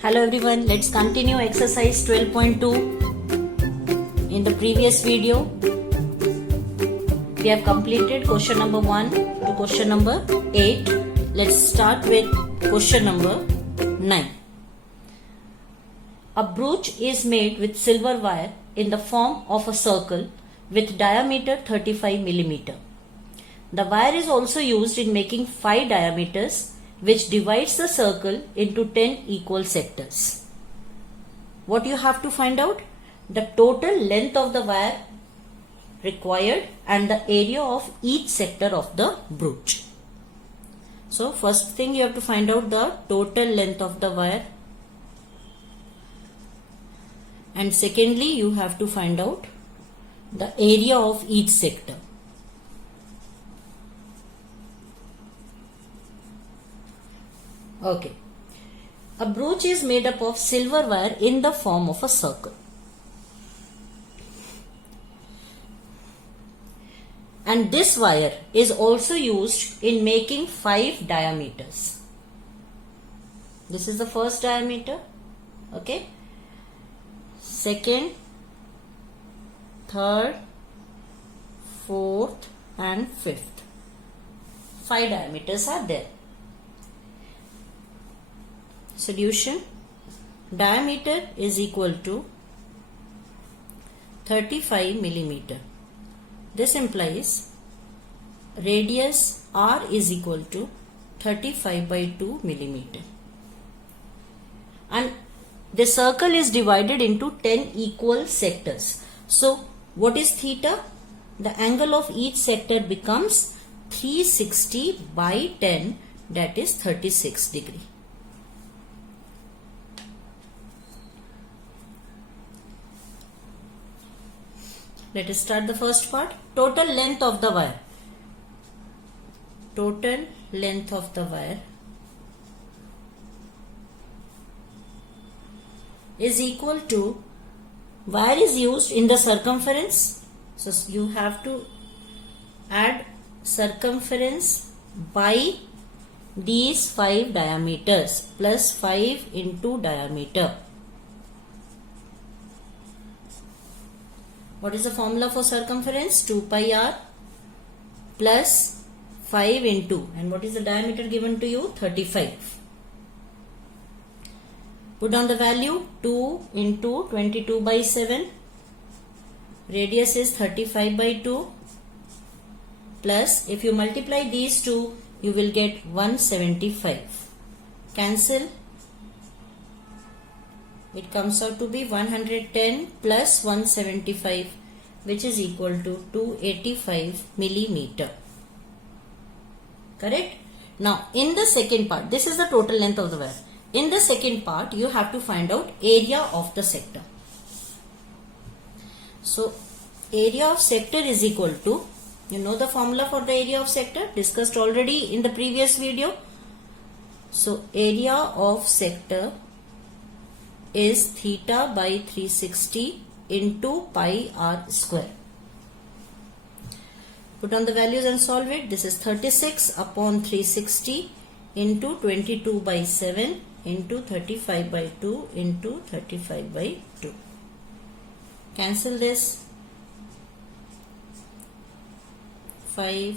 Hello everyone, let's continue exercise 12.2. In the previous video, we have completed question number 1 to question number 8. Let's start with question number 9. A brooch is made with silver wire in the form of a circle with diameter 35 mm. The wire is also used in making 5 diameters, which divides the circle into 10 equal sectors. What you have to find out? The total length of the wire required and the area of each sector of the brooch. So first thing you have to find out the total length of the wire, and secondly you have to find out the area of each sector. Okay. A brooch is made up of silver wire in the form of a circle. And this wire is also used in making 5 diameters. This is the first diameter. Okay. Second, third, fourth and fifth. 5 diameters are there. Solution: diameter is equal to 35 mm. This implies radius R is equal to 35 by 2 mm. And the circle is divided into 10 equal sectors. So what is theta? The angle of each sector becomes 360 by 10, that is 36 degree. Let us start the first part. Total length of the wire. Total length of the wire is equal to, wire is used in the circumference. So you have to add circumference by these 5 diameters plus 5 into diameter. What is the formula for circumference? 2 pi r plus 5 into, and what is the diameter given to you? 35. Put down the value. 2 into 22 by 7. Radius is 35 by 2. Plus, if you multiply these two, you will get 175. Cancel. It comes out to be 110 plus 175, which is equal to 285 millimeter. Correct? Now, in the second part, this is the total length of the wire. In the second part, you have to find out area of the sector. So, area of sector is equal to, you know the formula for the area of sector, discussed already in the previous video. So, area of sector is theta by 360 into pi r square. Put on the values and solve it. This is 36 upon 360 into 22 by 7 into 35 by 2 into 35 by 2. Cancel this. 5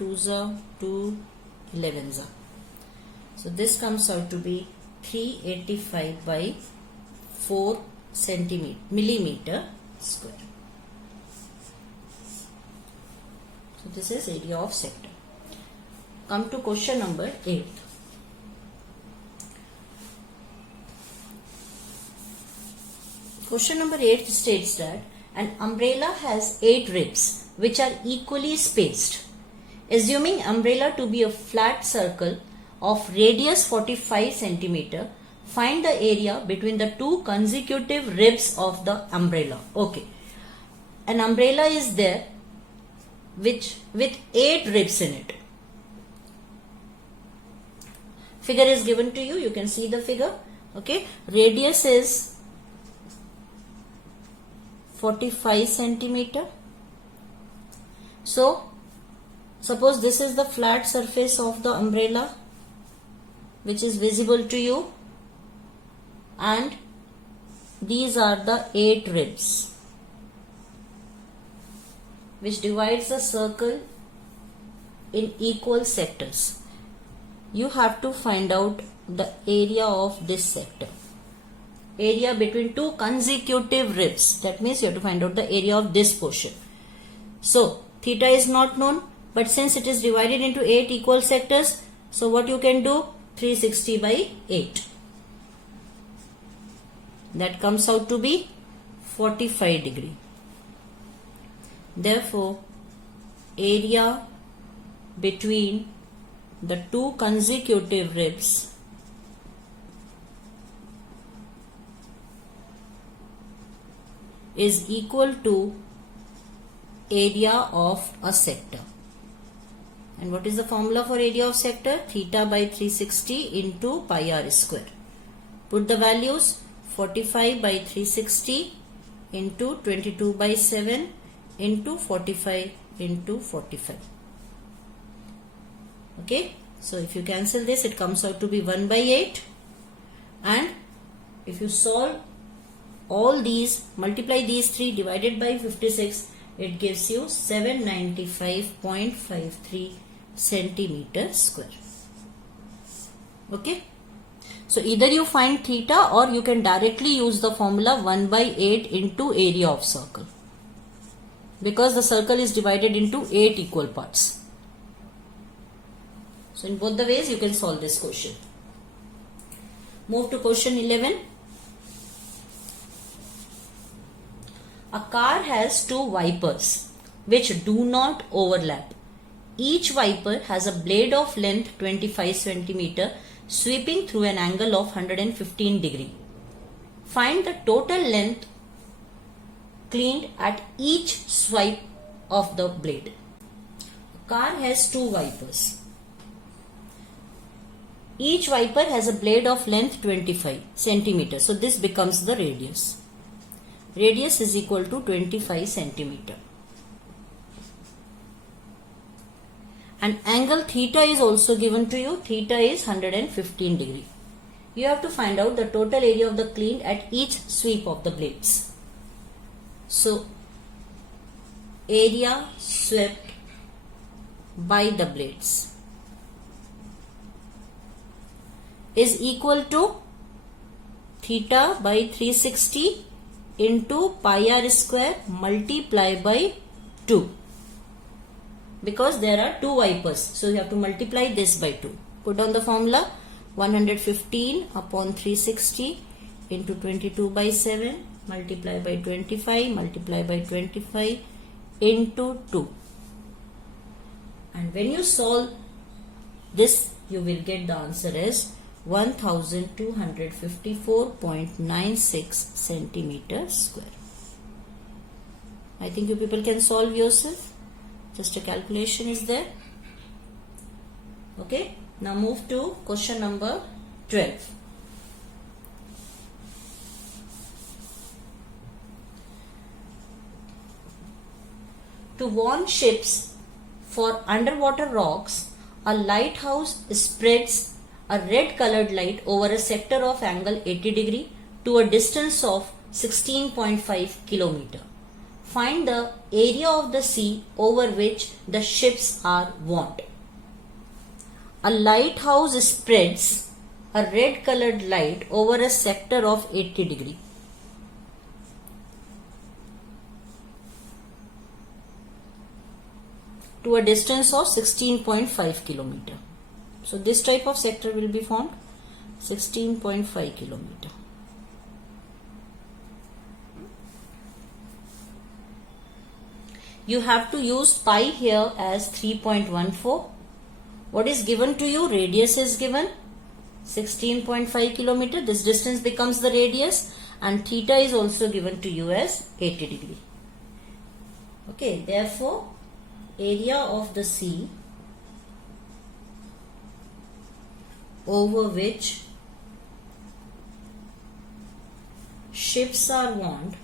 2s are 2 11s are. So this comes out to be 385 by 4 millimeter square. So this is area of sector. Come to question number 8. Question number 8 states that an umbrella has 8 ribs which are equally spaced. Assuming umbrella to be a flat circle of radius 45 centimeter, find the area between the 2 consecutive ribs of the umbrella. Okay. An umbrella is there with 8 ribs in it. Figure is given to you. You can see the figure. Okay. Radius is 45 centimeter. So, suppose this is the flat surface of the umbrella which is visible to you. and these are the 8 ribs which divides the circle in equal sectors. You have to find out the area of this sector. Area between two consecutive ribs. That means you have to find out the area of this portion. So, theta is not known, but since it is divided into 8 equal sectors, so what you can do? 360 by 8. That comes out to be 45 degree. Therefore, area between the two consecutive ribs is equal to area of a sector. And what is the formula for area of sector? Theta by 360 into pi r square. Put the values: 45 by 360 into 22 by 7 into 45 into 45. Okay, so if you cancel this, it comes out to be 1 by 8, and if you solve all these, multiply these 3 divided by 56, it gives you 795.53 centimeter square. Okay, so either you find theta or you can directly use the formula 1 by 8 into area of circle, because the circle is divided into 8 equal parts. So in both the ways you can solve this question. Move to question 11. A car has 2 wipers which do not overlap. Each wiper has a blade of length 25 cm sweeping through an angle of 115 degree. Find the total length cleaned at each swipe of the blade. A car has 2 wipers. Each wiper has a blade of length 25 cm. So this becomes the radius. Radius is equal to 25 cm. And angle theta is also given to you. Theta is 115 degree. You have to find out the total area of the cleaned at each sweep of the blades. So, area swept by the blades is equal to theta by 360 into pi r square multiplied by 2. Because there are 2 wipers, so you have to multiply this by 2. Put down the formula: 115 upon 360 into 22 by 7 multiply by 25 multiply by 25 into 2. And when you solve this, you will get the answer as 1254.96 centimeter square. I think you people can solve yourself. Just a calculation is there. Okay. Now move to question number 12. To warn ships for underwater rocks, a lighthouse spreads a red colored light over a sector of angle 80 degree to a distance of 16.5 kilometer. Find the area of the sea over which the ships are warned. A lighthouse spreads a red colored light over a sector of 80 degree. To a distance of 16.5 kilometer. So this type of sector will be formed 16.5 kilometer. You have to use pi here as 3.14. What is given to you? Radius is given 16.5 kilometer. This distance becomes the radius, and theta is also given to you as 80 degree. Okay, therefore area of the sea over which ships are warned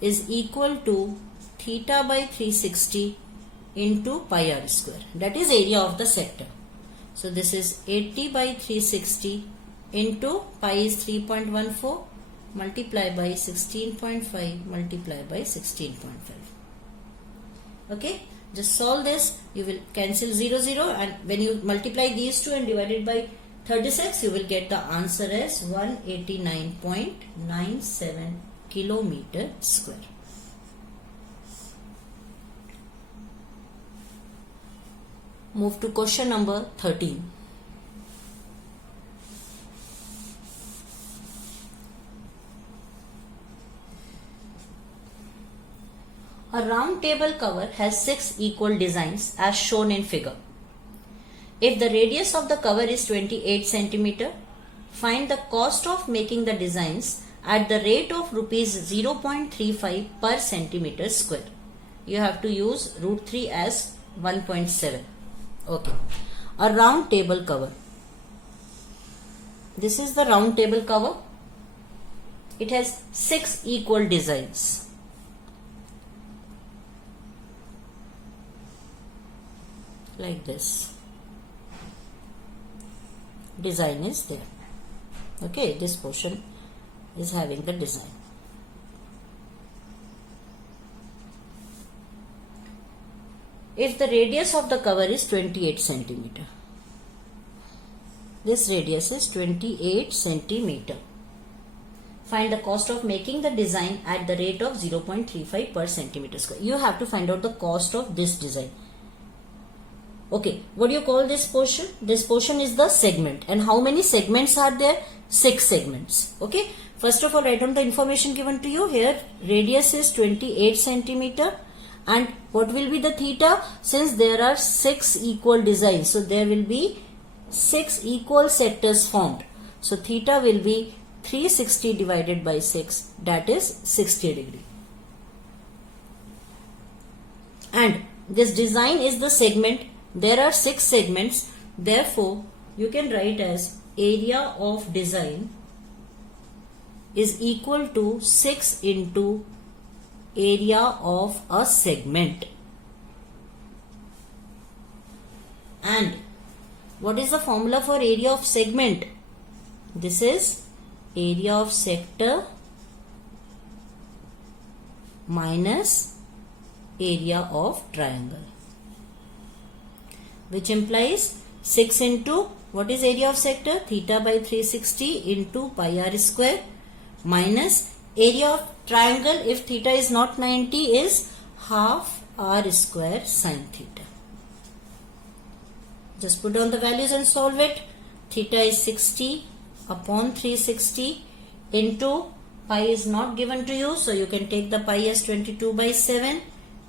is equal to theta by 360 into pi r square. That is area of the sector. So this is 80 by 360 into pi is 3.14 multiply by 16.5 multiply by 16.5. Okay, just solve this. You will cancel 0 0, and when you multiply these two and divide it by 36, you will get the answer as 189.97 kilometer square. Move to question number 13. A round table cover has 6 equal designs as shown in figure. If the radius of the cover is 28 cm, find the cost of making the designs at the rate of rupees 0.35 per centimeter square. You have to use root 3 as 1.7. Okay. A round table cover. This is the round table cover. It has 6 equal designs. Like this. Design is there. Okay, this portion is having the design. If the radius of the cover is 28 centimeter, this radius is 28 centimeter. Find the cost of making the design at the rate of 0.35 per centimeter square. You have to find out the cost of this design. Okay, what do you call this portion? This portion is the segment. And how many segments are there? 6 segments. Okay, first of all, write down the information given to you. Here, radius is 28 centimeter. And what will be the theta? Since there are 6 equal designs, so there will be 6 equal sectors formed. So theta will be 360 divided by 6, that is 60 degree. And this design is the segment. There are 6 segments. Therefore, you can write as area of design is equal to 6 into area of a segment. And what is the formula for area of segment? This is area of sector minus area of triangle, which implies 6 into, what is area of sector? Theta by 360 into pi r square minus area of triangle, if theta is not 90, is half r square sin theta. Just put down the values and solve it. Theta is 60 upon 360 into pi is not given to you, so you can take the pi as 22 by 7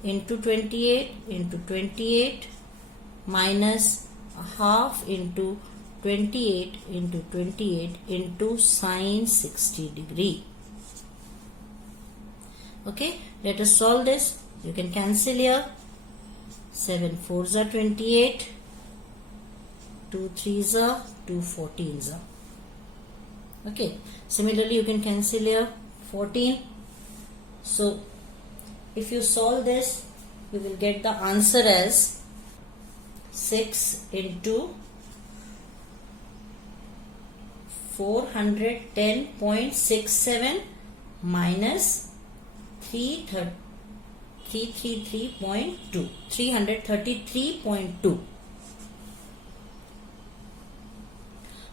into 28 minus half into 28 into sine 60 degree. Okay, let us solve this. You can cancel here. 7 4s are 28, 2 3s are 2 14s are. Okay, similarly you can cancel here 14. So if you solve this, you will get the answer as 6 into 410.67 minus 333.2.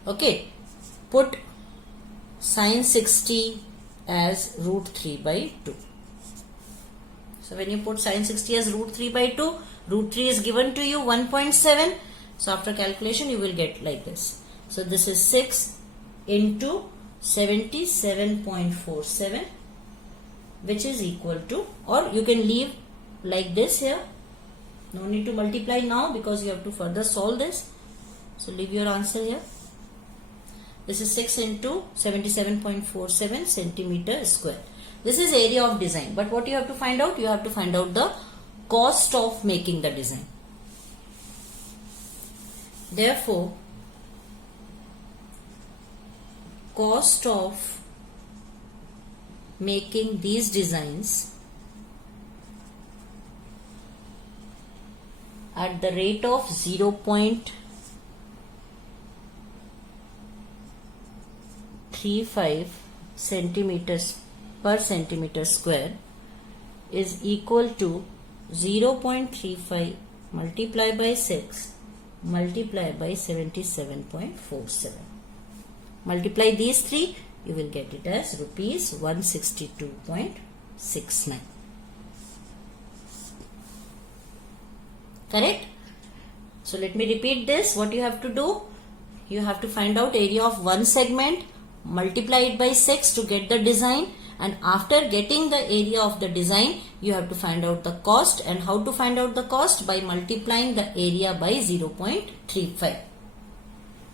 Okay, put sine 60 as root 3 by 2. So when you put sine 60 as root 3 by 2, root 3 is given to you 1.7. So after calculation you will get like this. So this is 6 into 77.47, which is equal to, or you can leave like this here. No need to multiply now because you have to further solve this. So leave your answer here. This is 6 into 77.47 centimeter square. This is area of design. But what you have to find out? You have to find out the cost of making the design. Therefore, cost of making these designs at the rate of 0.35 0.35 centimeters per centimeter square is equal to 0.35 multiplied by 6 multiplied by 77.47. Multiply these three, you will get it as rupees 162.69. Correct? So let me repeat this. What you have to do? You have to find out area of one segment, multiply it by 6 to get the design, and after getting the area of the design, you have to find out the cost. And how to find out the cost? By multiplying the area by 0.35.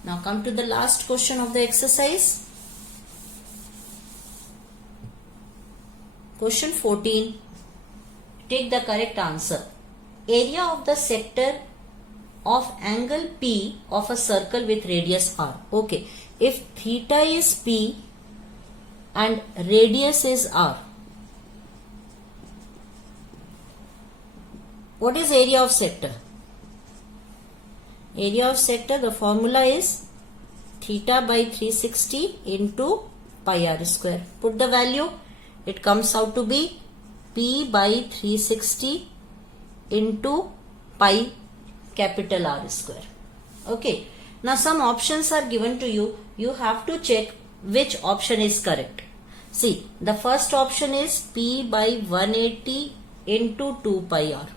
Now come to the last question of the exercise. Question 14. Take the correct answer. Area of the sector of angle P of a circle with radius R. Okay, if theta is P and radius is R, what is area of sector? Area of sector, the formula is theta by 360 into pi r square. Put the value, it comes out to be P by 360 into pi capital R square. Okay, now some options are given to you. You have to check which option is correct. See, the first option is P by 180 into 2 pi r.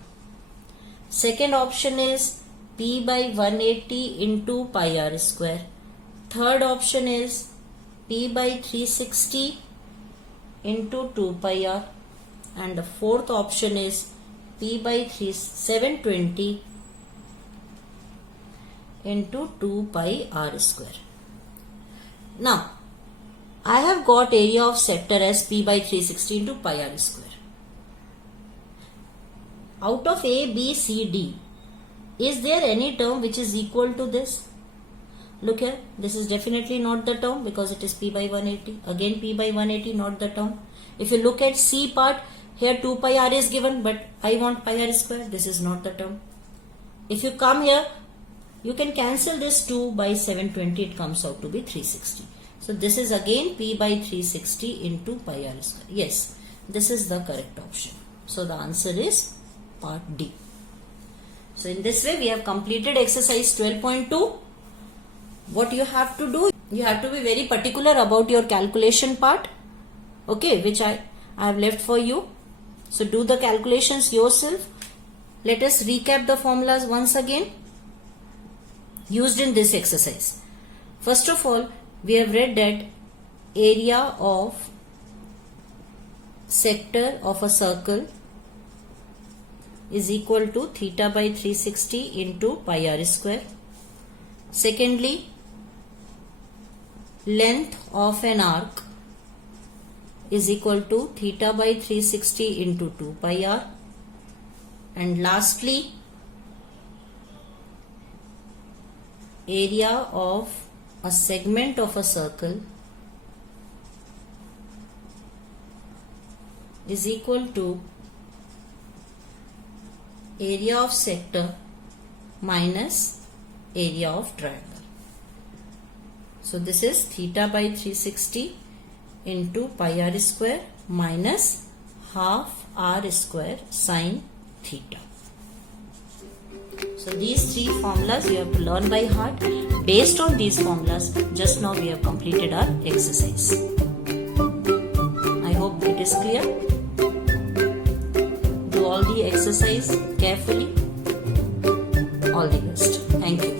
Second option is P by 180 into pi r square. Third option is P by 360 into 2 pi r. And the fourth option is P by 720 into 2 pi r square. Now, I have got area of sector as P by 360 into pi r square. Out of A, B, C, D, is there any term which is equal to this? Look here, this is definitely not the term because it is P by 180. Again P by 180, not the term. If you look at C part, here 2 pi r is given, but I want pi r square. This is not the term. If you come here, you can cancel this 2 by 720. It comes out to be 360. So this is again P by 360 into pi r square. Yes, this is the correct option. So the answer is part D. So in this way we have completed exercise 12.2. What you have to do, you have to be very particular about your calculation part. Okay, which I have left for you. So do the calculations yourself. Let us recap the formulas once again used in this exercise. First of all, we have read that area of sector of a circle is equal to theta by 360 into pi r square. Secondly, length of an arc is equal to theta by 360 into 2 pi r. And lastly, area of a segment of a circle is equal to area of sector minus area of triangle. So this is theta by 360 into pi r square minus half r square sine theta. So these three formulas you have to learn by heart. Based on these formulas, just now we have completed our exercise. I hope it is clear. Do all the exercise carefully. All the best. Thank you.